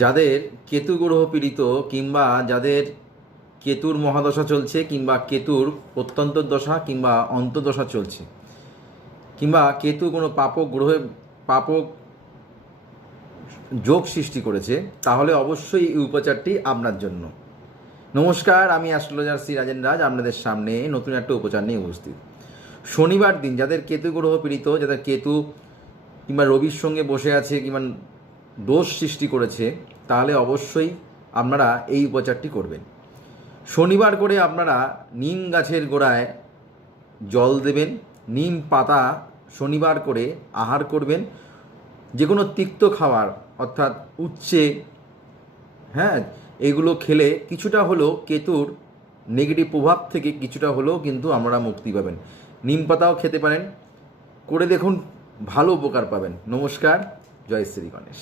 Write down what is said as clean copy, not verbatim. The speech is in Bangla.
যাদের কেতু গ্রহ পীড়িত কিংবা যাদের কেতুর মহাদশা চলছে কিংবা কেতুর প্রত্যন্তর দশা কিংবা অন্তর্দশা চলছে কিংবা কেতু কোনো পাপক গ্রহে পাপক যোগ সৃষ্টি করেছে, তাহলে অবশ্যই এই উপচারটি আপনার জন্য। নমস্কার, আমি অ্যাস্ট্রোলজার শ্রী রাজেন রাজ আপনাদের সামনে নতুন একটা উপচার নিয়ে উপস্থিত। শনিবার দিন যাদের কেতু গ্রহ পীড়িত, যাদের কেতু কিংবা রবির সঙ্গে বসে আছে কিংবা দোষ সৃষ্টি করেছে, তাহলে অবশ্যই আপনারা এই উপচারটি করবেন। শনিবার করে আপনারা নিম গাছের গোড়ায় জল দেবেন, নিম পাতা শনিবার করে আহার করবেন। যে কোনো তিক্ত খাবার অর্থাৎ উচ্ছে, এগুলো খেলে কিছুটা হলেও কেতুর নেগেটিভ প্রভাব থেকে কিছুটা হলেও কিন্তু আমরা মুক্তি পাবেন। নিম পাতাও খেতে পারেন, করে দেখুন, ভালো উপকার পাবেন। নমস্কার, জয় শ্রী গণেশ।